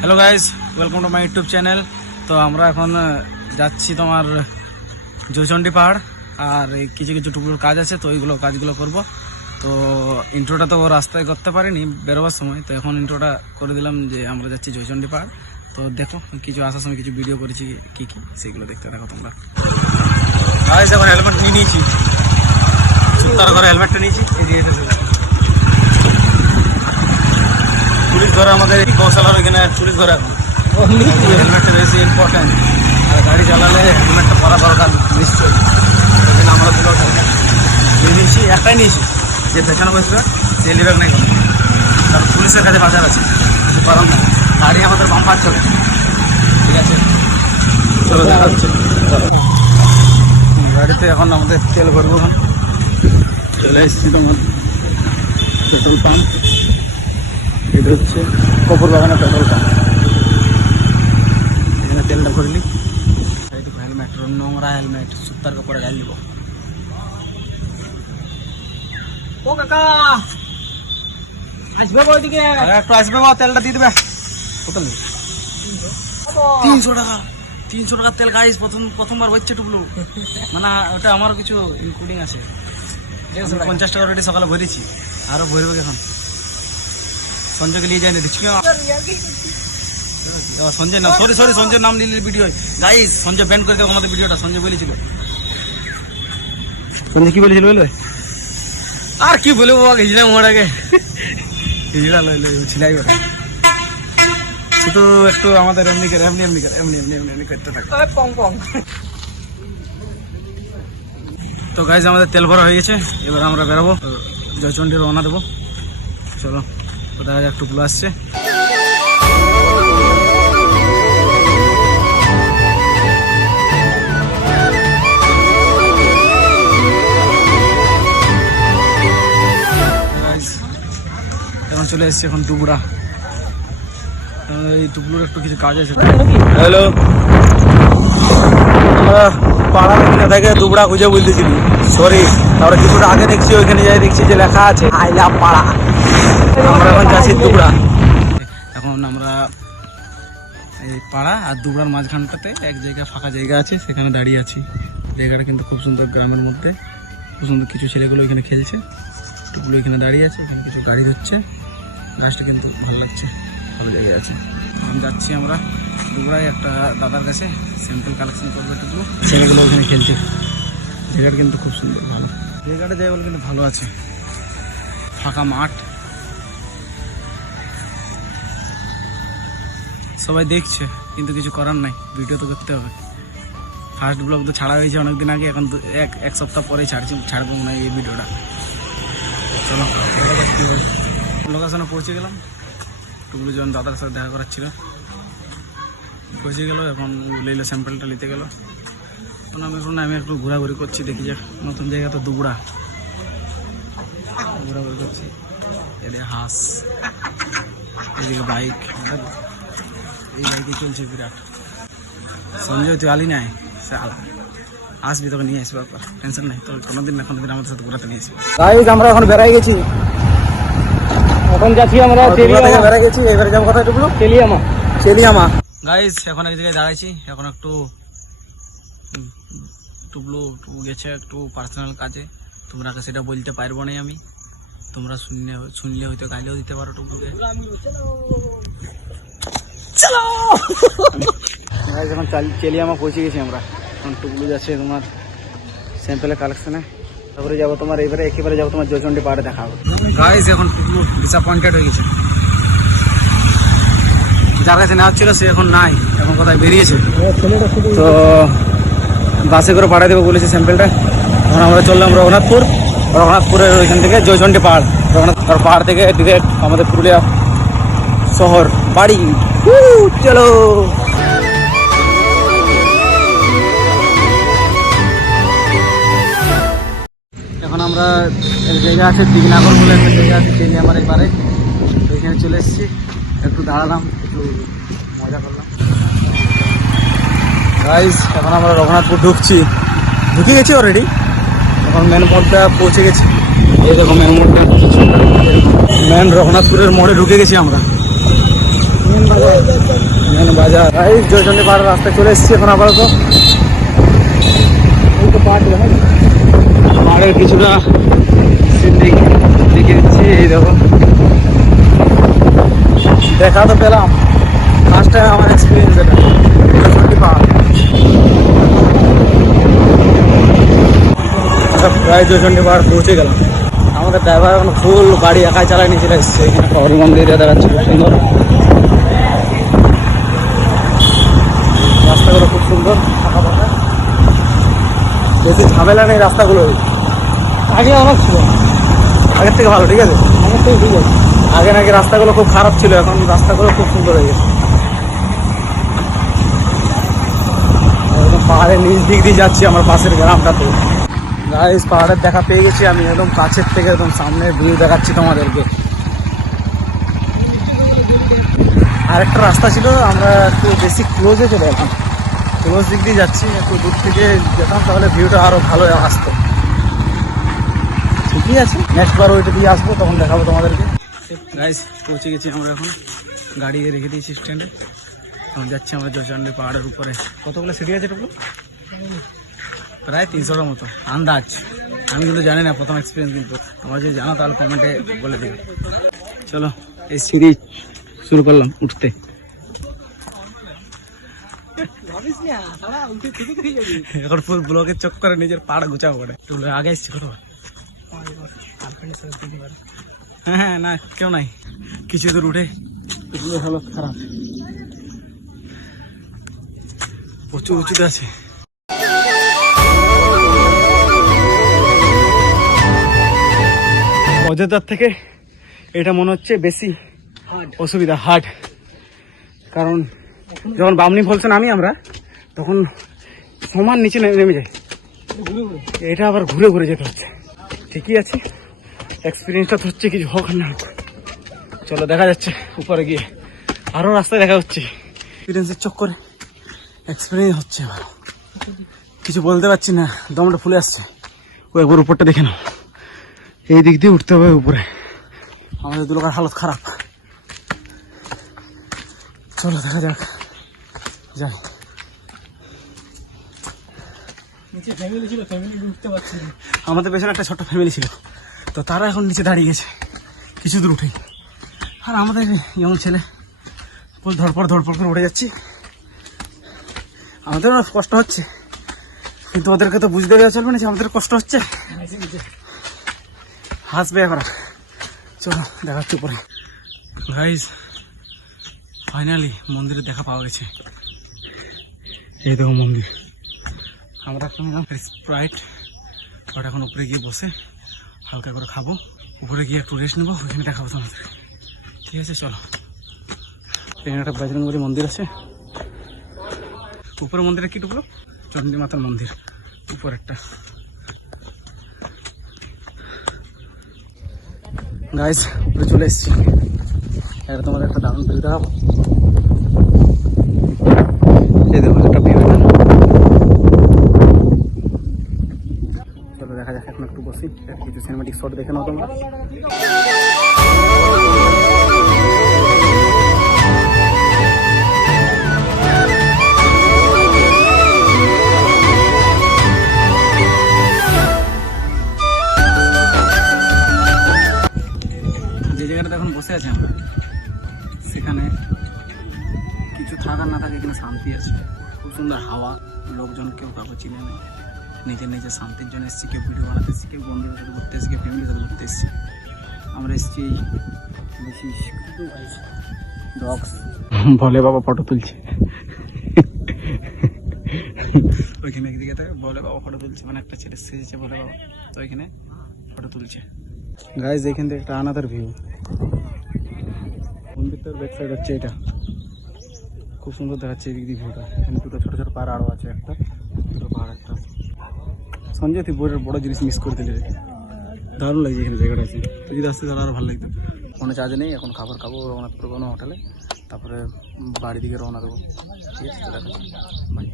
Hello guys, welcome to my YouTube channel. তো আমরা এখন যাচ্ছি তোমার জয়চণ্ডী পাহাড়, আর কিছু কিছু টুকরোর কাজ আছে, তো ওইগুলো কাজগুলো করব। তো ইন্ট্রোটা তো রাস্তায় করতে পারিনি বেরোবার সময়, তো এখন ইন্ট্রোটা করে দিলাম যে আমরা যাচ্ছি জয়চণ্ডী পাহাড়। তো দেখো, কিছু আসার সময় কিছু ভিডিও করেছি কি কি, সেগুলো দেখতে থাকো তোমরা। গাইস এখন হেলমেট নিয়ে নিয়েছি, সুতার করে হেলমেটটা নিয়েছি। পুলিশ ধরে আমাদের গৌশালার ওইখানে পুলিশ ধরে, এখন হেলমেটটা বেশি ইম্পর্টেন্ট, আর গাড়ি চালালে হেলমেটটা পরা দরকার নিশ্চয়ই। ওইখানে আমরা পুরো নিয়ে নিয়েছি, একটাই নিয়েছি, যে পেছনে বসবে সে নেবে নাই, কারণ পুলিশের কাছে বাজার আছে, কারণ গাড়ি আমাদের বাম্পার চলে। ঠিক আছে, চলো দেখা হচ্ছে। গাড়িতে এখন আমাদের তেল ভরবো, এখন চলে এসেছি তোমার পেট্রোল পাম্প। এটা হচ্ছে কপুর বাগানের পেট্রোল পাম্প, এখানে তেলটা ভরলি। এই তো হেলমেট, নোংরা হেলমেট, সুতার কাপড়ে গাড়ি দিব। ও কাকা আসবে ওইদিকে, একটু আসবে, তেলটা দিয়ে দেবে। কত নেই? 300 টাকা। 300 টাকার তেল গাইস, প্রথমবার হচ্ছে টুকলো, মানে ওটা আমারও কিছু ইনক্লুডিং আছে। 50 টাকা রেটে সকালে ভরেছি, আরো ভরবে এখন। সঞ্জয়কে নিয়ে যায়নি, দেখছি সঞ্জয় না, সরি সঞ্জয় নাম নিলে ভিডিও গাইস, সঞ্জয় ব্যান করে দেবো আমাদের ভিডিওটা। সঞ্জয় বলেছিল, সঞ্জয় কি বলেছিল বলবে? আর কি বলবো, গেছিলাম ওটাকে ছিলাই ওটা, শুধু একটু আমাদের এমনি করে এমনি করতে থাকে। তো গাইস আমাদের তেল ভরা হয়ে গেছে, এবার আমরা বেরোবো, জয়চণ্ডী রওনা দেবো। চলো, দেখা যাক টুকলো আসছে। এখন চলে এসছে এখন টুকরা, এই টুকলোর একটু কিছু কাজ আছে। হ্যালো, আমরা পাড়া এখানে থেকে টুকরা খুঁজে বলতেছিলি, সরি। তারপরে কিছুটা আগে দেখছি, ওইখানে যাই দেখছি যে লেখা আছে আই লাভ পাড়া। আমরা এখন যাচ্ছি দুবড়া। এখন আমরা এই পাড়া আর দুবড়ার মাঝখানটাতে এক জায়গায় ফাঁকা জায়গা আছে, সেখানে দাঁড়িয়ে আছি। জায়গাটা কিন্তু খুব সুন্দর, গ্রামের মধ্যে খুব সুন্দর। কিছু ছেলেগুলো এখানে খেলছে, টুকগুলো এখানে দাঁড়িয়ে আছে, কিছু গাড়ি হচ্ছে। গাছটা কিন্তু ভালো লাগছে, ভালো জায়গায় আছে। এখন যাচ্ছি আমরা দুবড়ায় একটা দাদার কাছে, স্যাম্পল কালেকশন করবে টুকগুলো। ছেলেগুলো ওখানে খেলছে, জায়গাটা কিন্তু খুব সুন্দর, ভালো জায়গাটা। যাই বলে কিন্তু ভালো আছে, ফাঁকা মাঠ, সবাই দেখছে, কিন্তু কিছু করার নাই, ভিডিও তো করতে হবে। ফার্স্ট ব্লগ তো ছাড়া হয়েছে অনেকদিন আগে, এখন তো এক সপ্তাহ পরেই ছাড়বো না এই ভিডিওটা। চলো লোকেশনে পৌঁছে গেলাম, টুকলু যখন দাদার সাথে দেখা করার ছিল, পৌঁছে গেল। এখন লইলো স্যাম্পলটা নিতে গেল। আমি একটু ঘোরাঘুরি করছি, দেখি যে নতুন জায়গা তো দুবড়া, ঘোরাঘুরি করছি। এদিকে হাঁস, এদিকে বাইক, এই বাইকে চলছে বিরাট। সঞ্জয় তুই আলি নাই, আসবি, তোকে নিয়ে আসবো, টেনশন নাই। তো কোনোদিন আমাদের সাথে ঘোরাতে নিয়ে আসবো। আমরা এখন বেড়াই গেছি, এখন যাচ্ছি আমরা বেড়াই গেছি। এবার যাবো কোথায় টুকলো? চেলিয়ামা। গাইস এখন এক জায়গায় দাঁড়াইছি, এখন একটু টুকলো গেছে একটু পার্সোনাল কাজে, তোমরা সেটা বলতে পারবো না আমি। তোমরা শুনলে হয়তো গালিও দিতে পারো টুকলুকে। চলো এখন চেলিয়ামা পৌঁছে গেছি আমরা। এখন টুকলু যাচ্ছে তোমার স্যাম্পেলের কালেকশনে, তারপরে যাবো তোমার এবারে একেবারে যাবো তোমার জয়চণ্ডী পাহাড়ে দেখা হবে। গাইস এখন টুকলু ডিসঅ্যাপয়েন্টেড হয়ে গেছে, যার কাছে নেওয়া ছিল সে এখন নাই, এখন কোথায় বেরিয়েছে। তো বাসে করে পাঠিয়ে দেবো বলেছে স্যাম্পেলটা। এখন আমরা চললাম রঘুনাথপুরের ওইখান থেকে জয়চণ্ডী পাহাড়। রঘুনাথপুর পাহাড় থেকে ডিরেক্ট আমাদের পুরুলিয়া শহর বাড়ি। চলো এখন আমরা এক জায়গা আছে দিগনাগর বলে একটা জায়গা আছে, ট্রেনে আমার এবারে ওইখানে চলে এসেছি। একটু দাঁড়ালাম, একটু মজা করলাম। গাইস এখন আমরা রঘুনাথপুর ঢুকে গেছি অলরেডি। এখন মেন মোড়টা পৌঁছে গেছি, এই দেখো মেন মোড়টা, মেন রঘুনাথপুরের মোড়ে ঢুকে গেছি আমরা। এখানে বাজার। এই জয়চন্ডী পাহাড়ের রাস্তায় চলে এসেছি এখন আপাতত। এই তো পাহাড়ের কিছুটা সিন দেখে দিচ্ছি। এই দেখো, দেখা তো পেলাম, ফার্স্ট টাইম আমার এক্সপিরিয়েন্স এটা জয়চন্ডী পাহাড়। প্রায় জয়চন্ডী পাহাড় পৌঁছে গেলাম। আমাদের ড্রাইভার এখন ফুল গাড়ি একাই চালায় নিয়ে চলে এসছে। এখানে হরিমন্দির এরিয়া দেখাচ্ছে খুব সুন্দর, রাস্তাগুলো খুব সুন্দর, ফাঁকা ফাঁকা, বেশি ঝামেলা নেই রাস্তাগুলো। আগে অনেক ছিল, আগের থেকে ভালো, ঠিক আছে, আগের থেকে ঠিক আছে। আগে নাকি রাস্তাগুলো খুব খারাপ ছিল, এখন রাস্তাগুলো খুব সুন্দর হয়ে গেছে। পাহাড়ের নিচ দিক দিয়ে যাচ্ছি আমার পাশের গ্রামটাতে। গাইস, পাহাড়ের দেখা পেয়ে গেছি আমি, একদম কাছের থেকে একদম সামনের ভিউ দেখাচ্ছি তোমাদেরকে। আরেকটা রাস্তা ছিল, আমরা একটু বেশি ক্লোজে চলে এলাম, ক্লোজ দিক দিয়ে যাচ্ছি। একটু দূর থেকে যেতাম তাহলে ভিউটা আরো ভালো আসতো। ঠিকই আছে, নেক্সট বার ওইটা দিয়ে আসবো, তখন দেখাবো তোমাদেরকে। গাইস, পৌঁছে গেছি আমরা, এখন গাড়ি রেখে দিয়েছি স্ট্যান্ডে। এখন যাচ্ছি আমরা জয়চন্ডী পাহাড়ের উপরে। কতগুলো সিঁড়ি আছে টুকু? প্রায় 300টার মতো আন্দাজ। আমি কিন্তু জানি না, প্রথম এক্সপিরিয়েন্স, কিন্তু আমার যদি জানো তাহলে কমেন্টে বলে দেবে। চলো, এই সিঁড়ি শুরু করলাম উঠতে। এখন ফুল ব্লগের চক্করে নিজের পাড়া গুছাবো করে। আগে এসছি কত? হ্যাঁ, না কেউ নাই, কিছু দূর উঠে হালত খারাপ, প্রচুর উঁচুতে আছে। অযোধ্যার থেকে এটা মনে হচ্ছে বেশি অসুবিধা, হার্ড। কারণ যখন বামনি ফলসে নামি আমরা, তখন সমান নিচে নেমে যায়, এটা আবার ঘুরে ঘুরে যেতে হচ্ছে। ঠিকই আছে, এক্সপিরিয়েন্সটা তো হচ্ছে, কিছু হোক না হোক। চলো, দেখা যাচ্ছে উপরে গিয়ে আরও রাস্তায় দেখা হচ্ছে। এক্সপিরিয়েন্সের চক্করে এক্সপিরিয়েন্স হচ্ছে এবার, কিছু বলতে পারছি না, দমটা ফুলে আসছে। ও একবার উপরটা দেখে নাও, এই দিক দিয়ে উঠতে হবে উপরে। আমাদের দুলোকার হালত খারাপ। চলো দেখা যাক, যাই। নিচে ফ্যামিলি ছিল, ফ্যামিলি উঠতে পারছি না। আমাদের পেছনে একটা ছোট্ট ফ্যামিলি ছিল, তো তারা এখন নিচে দাঁড়িয়ে গেছে কিছু দূর উঠেই। আর আমাদের যেমন ছেলে ধরপড় করে উঠে যাচ্ছি। আমাদের কষ্ট হচ্ছে, কিন্তু ওদেরকে তো বুঝতে দেওয়া চলবে না যে আমাদের কষ্ট হচ্ছে। হাসবে এবার। চলো, দেখাচ্ছি পরে। গাইস, ফাইনালি মন্দিরে দেখা পাওয়া গেছে। এই দেখো মন্দির। আমরা এখন স্প্রাইট, ওটা এখন উপরে গিয়ে বসে হালকা করে খাবো, উপরে গিয়ে একটু রেস্ট নেবো, ওখানে দেখাবো তোমাদের। ঠিক আছে, চলো। এখানে একটা বজরংবলী মন্দির আছে, উপরে মন্দিরে কি টুকলো চন্ডী মাতার মন্দির, উপর একটা। গাইস, উপরে চলে এসেছি, এটা তোমাদের একটা দারুণ ভিউ দেখাবো। এই দেখো একটা ভিউ, চলো দেখা যাক। এখন একটু বসি, কিছু সিনেমাটিক শট দেখে নাও তোমরা। এখন বসে আছি আমরা, সেখানে কিছু থাকার না থাকে, এখানে শান্তি আছে, খুব সুন্দর হাওয়া, লোকজন কেউ কাউকে চিনে নেই, নিজের শান্তির জন্য এসেছি। কেউ ভিডিও বানাতে এসেছি, কেউ বন্ধুদের সাথে ঘুরতে এসেছি, কেউ ফ্যামিলির সাথে ঘুরতে এসেছি। আমরা এসেছি বেশি ডগস ভোলে বাবা ফটো তুলছে, ওইখানে একদিকে ভোলে বাবা ফটো তুলছে, মানে একটা ছেলে সেজেছে ভোলে বাবা, তো ওইখানে ফটো তুলছে। গাইজ, এখান থেকে একটা আনাদার ভিউ, মন্দিরটার ব্যাক সাইড হচ্ছে এটা, খুব সুন্দর দেখাচ্ছে এদিক দিয়ে ভিউটা। এখানে দুটো ছোটো ছোটো পাহাড় আরও আছে, একটা দুটো পাহাড় একটা। সঞ্জয়, তুই বড় জিনিস মিস করে দিলে, দারুণ লাগছে এখানে জায়গাটা আছে। তুই যদি আসতে তাহলে আরও ভালো লাগতো। ফোনে চার্জ নেই, এখন খাবার খাবো, রওনা করবো কোনো হোটেলে, তারপরে বাড়ি দিকে রওনা দেবো। ঠিক আছে, দেখা বাই।